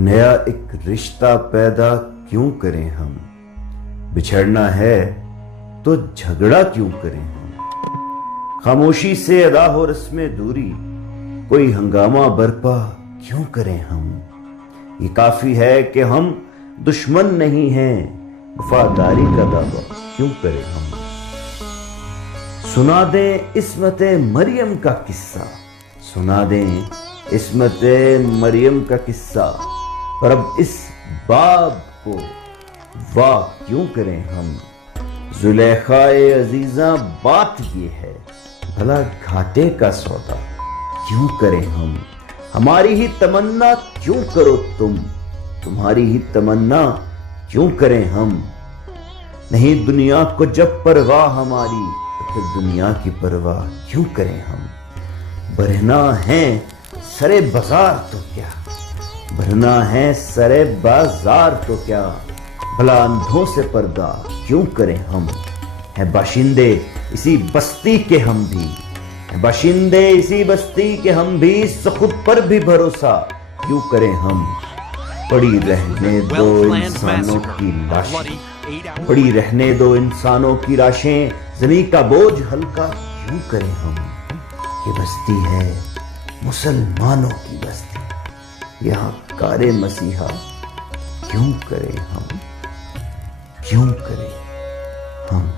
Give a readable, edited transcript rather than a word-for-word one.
नया एक रिश्ता पैदा क्यों करें हम। बिछड़ना है तो झगड़ा क्यों करें हम। खामोशी से अदा हो रस्मे दूरी, कोई हंगामा बरपा क्यों करें हम। ये काफी है कि हम दुश्मन नहीं हैं, वफादारी का दावा क्यों करें हम। सुना दें इस्मत मरियम का किस्सा, सुना दें इस्मत मरियम का किस्सा, पर अब इस बाब को वाह क्यों करें हम। जुलेखाए अजीजा बात ये है, भला घाटे का सौदा क्यों करें हम। हमारी ही तमन्ना क्यों करो तुम, तुम्हारी ही तमन्ना क्यों करें हम। नहीं दुनिया को जब परवाह हमारी, तो फिर दुनिया की परवाह क्यों करें हम। बरहना है सरे बाजार तो क्या, भरना है सरे बाजार तो क्या, भला अंधों से पर्दा क्यों करें हम। है बाशिंदे इसी बस्ती के हम भी, है बाशिंदे इसी बस्ती के हम भी, सो खुद पर भी भरोसा क्यों करें हम। पड़ी रहने दो इंसानों की लाशें, पड़ी रहने दो इंसानों की लाशें, ज़मीन का बोझ हल्का क्यों करें हम। ये बस्ती है मुसलमानों की बस्ती, यहाँ कारे मसीहा क्यों करें हम, क्यों करें हम।